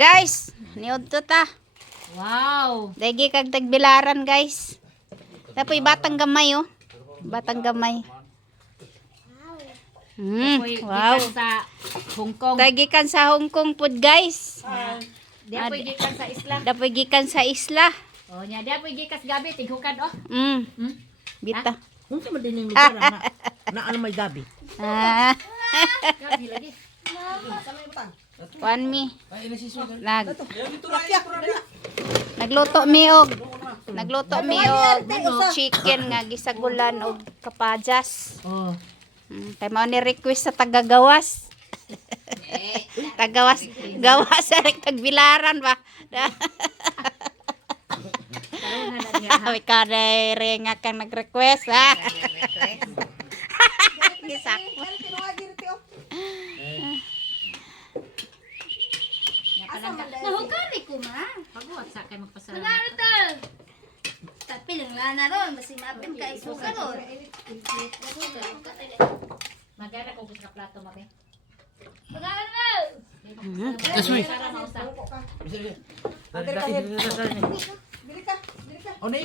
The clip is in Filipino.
Guys, niudto ta. Wow. Dagi kag tagbilaran, guys. Tapoy batang gamay oh. Batang gamay. Wow. Gikan sa Hong Kong. Tagikan sa Hong Kong pud, guys. Di apoy gikan sa isla. Dapoy gikan sa isla. Oh, nya di apoy gikas gabi tighukan oh. Bita. Kung sa madining lugar na ano may gabi. Ah. Gabi lagi. Kuan mi. Nagluto mi og chicken nga gisagulan og kapajas. Oh. Kay mao ni request sa tagagawas. Gawas sa tagbilaran ba. Ay kada renga kang nag-request ha. Gisak. Nahukari ko ma. Pagwat sa kay magpasalamat. Nagaratal. Tapi lang lana ron, basi mapin ka isuka ron. Magana ko sa plato mabe. Nagaratal. Kaswi. Para mausap. O na